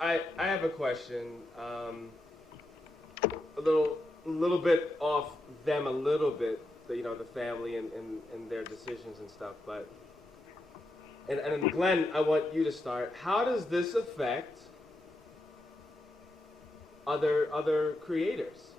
I have a question. A little bit off them a little bit, the family and their decisions and stuff. But and Glenn, I want you to start. How does this affect other creators?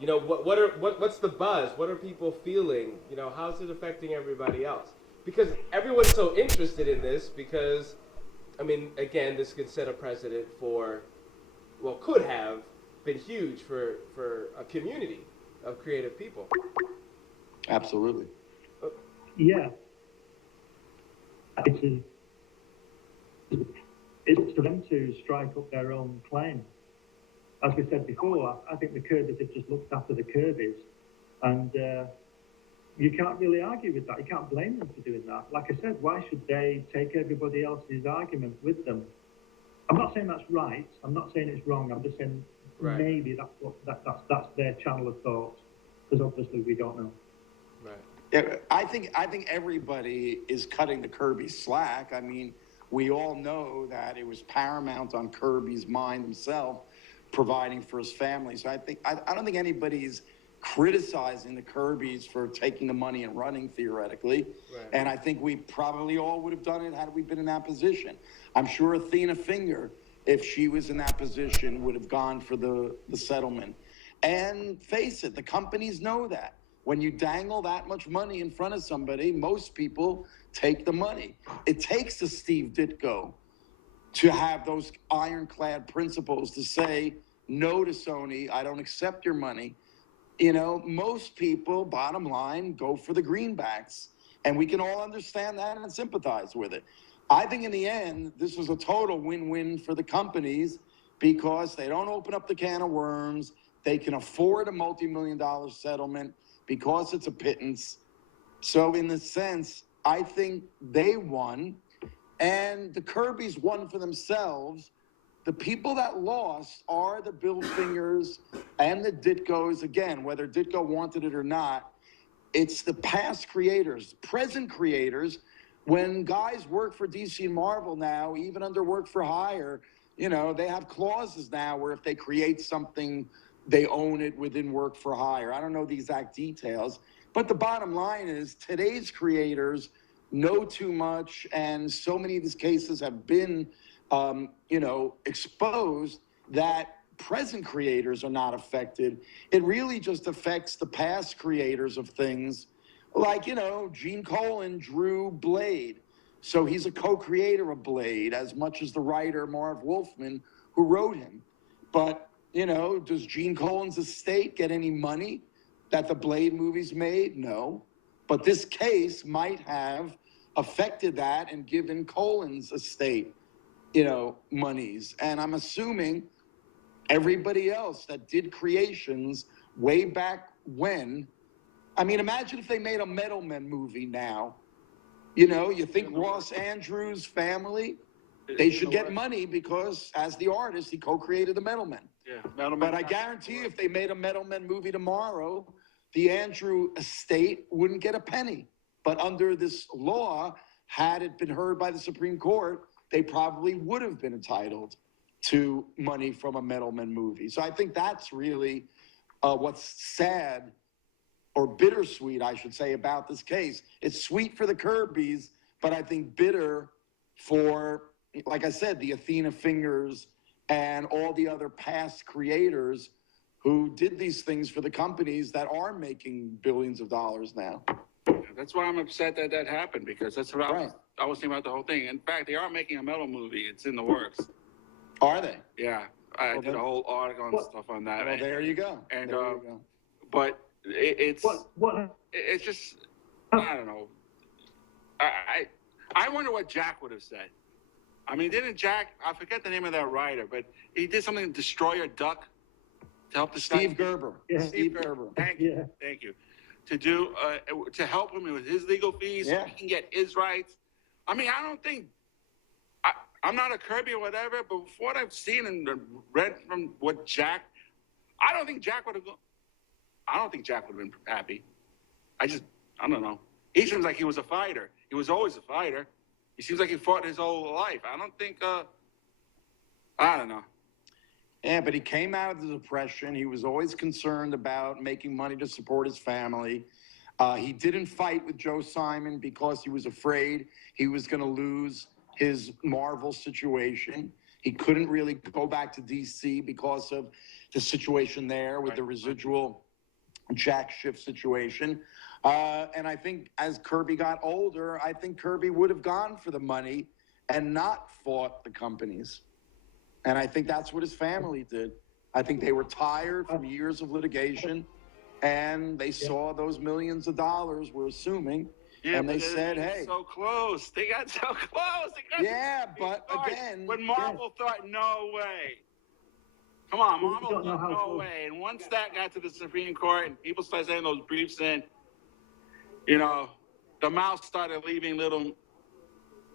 What's the buzz? What are people feeling? How's it affecting everybody else? Because everyone's so interested in this because, I mean, again, this could set a precedent for, well, could have been huge for a community of creative people. Absolutely. Yeah. It's for them to strike up their own claim. As we said before, I think the Kirbys have just looked after the Kirbys, and you can't really argue with that. You can't blame them for doing that. Like I said, why should they take everybody else's argument with them? I'm not saying that's right. I'm not saying it's wrong. I'm just saying maybe that's their channel of thought, because obviously we don't know. Right. Yeah, I think everybody is cutting the Kirby slack. I mean, we all know that it was paramount on Kirby's mind himself, providing for his family. So I don't think anybody's criticizing the Kirbys for taking the money and running theoretically. Right. And I think we probably all would have done it had we been in that position. I'm sure Athena Finger, if she was in that position, would have gone for the settlement. And face it, the companies know that. When you dangle that much money in front of somebody, most people take the money. It takes a Steve Ditko to have those ironclad principles to say no to Sony. I don't accept your money. Most people, bottom line, go for the greenbacks, and we can all understand that and sympathize with it. I think in the end, this was a total win-win for the companies because they don't open up the can of worms. They can afford a multi-million-dollar settlement because it's a pittance. So in the sense, I think they won. And the Kirbys won for themselves. The people that lost are the Bill Fingers and the Ditkos. Again, whether Ditko wanted it or not, it's the past creators, present creators. When guys work for DC and Marvel now, even under work for hire, they have clauses now where if they create something, they own it within work for hire. I don't know the exact details, but the bottom line is today's creators know too much, and so many of these cases have been, exposed that present creators are not affected. It really just affects the past creators of things. Like, Gene Colan drew Blade, so he's a co-creator of Blade as much as the writer Marv Wolfman, who wrote him. But, does Gene Colan's estate get any money that the Blade movies made? No. But this case might have affected that and given Colan's estate, monies. And I'm assuming everybody else that did creations way back when. I mean, imagine if they made a Metal Men movie now. You think Ross Andrews' family, they should get money because as the artist, he co-created the Metal Men. Yeah, Metal Men. But I guarantee you, if they made a Metal Men movie tomorrow, the Andrew estate wouldn't get a penny. But under this law, had it been heard by the Supreme Court, they probably would have been entitled to money from a Metal Men movie. So I think that's really what's sad or bittersweet, I should say, about this case. It's sweet for the Kirbys, but I think bitter for, like I said, the Athena Fingers and all the other past creators who did these things for the companies that are making billions of dollars now. That's why I'm upset that happened, because that's what I was thinking about the whole thing. In fact, they are making a Metal movie. It's in the works. Are they? Yeah. I did a whole article and stuff on that. Well, there you go. And there you go. But it's just, I don't know. I wonder what Jack would have said. I mean, didn't Jack, I forget the name of that writer, but he did something, Destroyer Duck, to help the Steve Gerber. Yeah. Steve Gerber. Thank you. Thank you. To do, to help him with his legal fees so he can get his rights. I mean, I don't think, I'm not a Kirby or whatever, but from what I've seen and read from what Jack, I don't think Jack would have been happy. I don't know. He seems like he was a fighter. He was always a fighter. He seems like he fought his whole life. I don't think, I don't know. Yeah, but he came out of the Depression. He was always concerned about making money to support his family. He didn't fight with Joe Simon because he was afraid he was going to lose his Marvel situation. He couldn't really go back to DC because of the situation there with the residual Jack Schiff situation. And I think as Kirby got older, I think Kirby would have gone for the money and not fought the companies. And I think that's what his family did. I think they were tired from years of litigation, and they saw those millions of dollars, we're assuming, and they said, hey. So close. They got so close. But again. When Marvel thought, no way. Come on, Marvel thought, no way. And once that got to the Supreme Court and people started saying those briefs in, you know, the mouth started leaving little.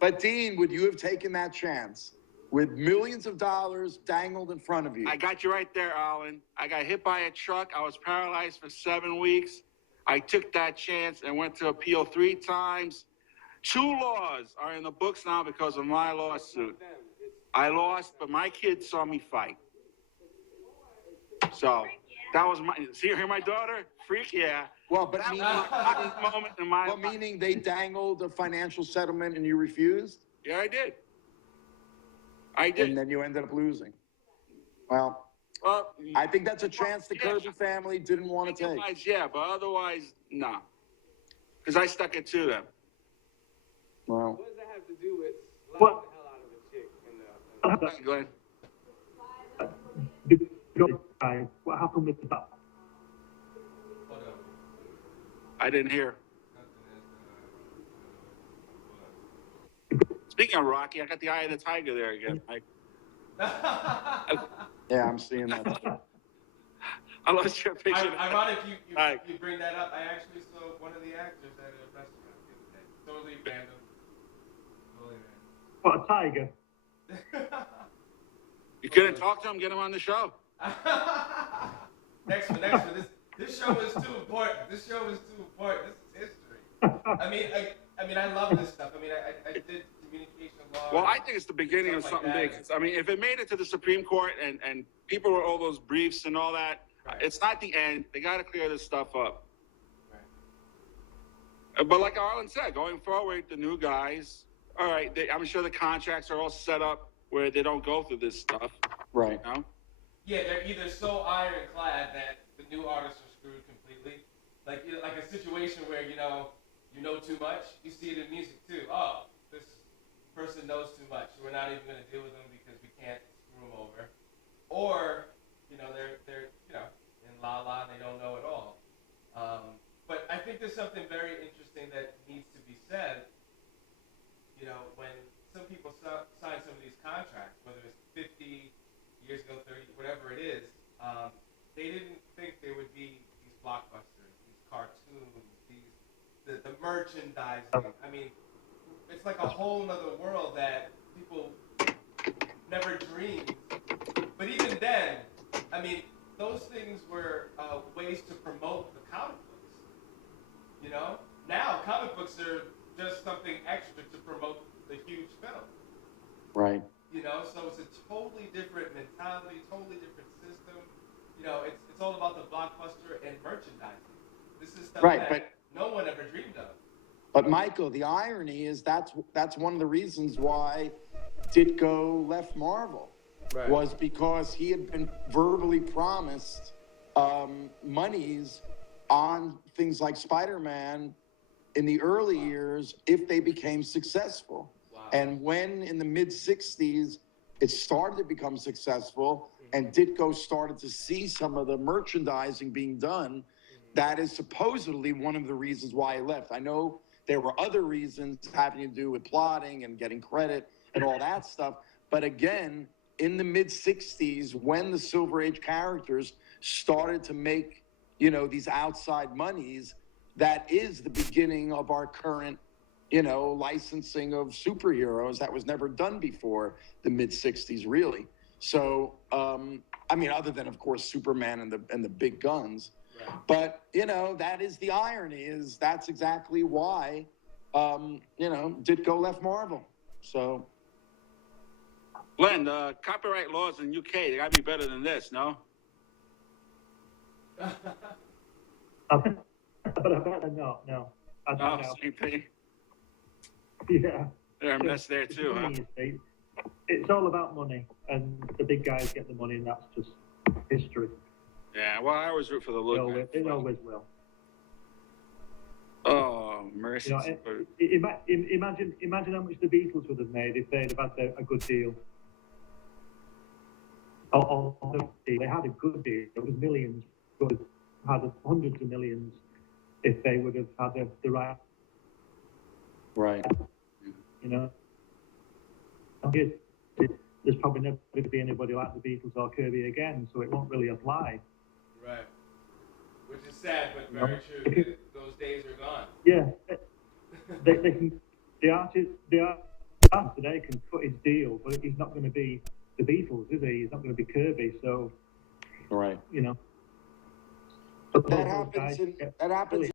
But Dean, would you have taken that chance? With millions of dollars dangled in front of you. I got you right there, Alan. I got hit by a truck. I was paralyzed for 7 weeks. I took that chance and went to appeal 3 times. 2 laws are in the books now because of my lawsuit. I lost, but my kids saw me fight. So that was my. See, hear my daughter? Freak, yeah. Well, but that meaning, was my moment in my. Well, meaning they dangled a financial settlement and you refused? Yeah, I did. I did. And then you ended up losing. Well, I think that's a chance the Kirby family didn't want to take. Yeah, but otherwise, no. Because I stuck it to them. Well. What does that have to do with slapping the hell out of a chick? Glenn. What happened with that? I didn't hear. Speaking of Rocky, I got the eye of the tiger there again. Yeah, I'm seeing that. I lost your picture. Ironic you bring that up. I actually saw one of the actors at a restaurant the other day. Totally random. What, a tiger? You couldn't talk to him, get him on the show. Next one. This show is too important. This is history. I mean, I love this stuff. I mean, I did communication law. Well, I think it's the beginning of something big. I mean, if it made it to the Supreme Court and people were all those briefs and all that, it's not the end. They got to clear this stuff up. Right. But like Arlen said, going forward, the new guys, all right, I'm sure the contracts are all set up where they don't go through this stuff. Right. You know? Yeah, they're either so ironclad that the new artists are screwed completely. Like a situation where, you know too much. You see it in music too. Oh, this person knows too much. We're not even going to deal with them because we can't screw them over. Or, they're in la la and they don't know it all. But I think there's something very interesting that needs to be said. When some people sign some of these contracts, whether it's 50 years ago, 30, whatever it is, they didn't think there would be these blockbusters, these cartoons, the merchandising. I mean, it's like a whole nother world that people never dreamed. But even then, I mean, those things were ways to promote the comic books. Now comic books are just something extra to promote the huge film. Right. So it's a totally different mentality, totally different system. It's all about the blockbuster and merchandising. This is stuff that no one ever dreamed of. But Michael, the irony is that's one of the reasons why Ditko left Marvel. Right. Was because he had been verbally promised monies on things like Spider-Man in the early years if they became successful. Wow. And when in the mid-'60s it started to become successful and Ditko started to see some of the merchandising being done, that is supposedly one of the reasons why he left. I know there were other reasons having to do with plotting and getting credit and all that stuff. But again, in the mid-'60s, when the Silver Age characters started to make, these outside monies, that is the beginning of our current, licensing of superheroes that was never done before the mid-'60s, really. So, other than, of course, Superman and the big guns. Right. But, that is the irony, is that's exactly why, Ditko left Marvel. So... Glenn, the copyright laws in UK, they gotta be better than this, no? But I better not. No. I don't No, know. same thing. Yeah. They're a mess there too, huh? Money, you see. It's all about money, and the big guys get the money, and that's just history. Yeah, well, I always root for the little guy. It always will. Oh, mercy. You know, imagine how much the Beatles would have made if they'd have had a good deal. They had a good deal. It was millions. Would have had hundreds of millions if they would have had the right. Right. You know. There's probably never going to be anybody like the Beatles or Kirby again, so it won't really apply. Right. Which is sad, but very true. Those days are gone. Yeah. The artist today can cut his deal, but he's not going to be the Beatles, is he? He's not going to be Kirby, so. Right. You know. But that happens.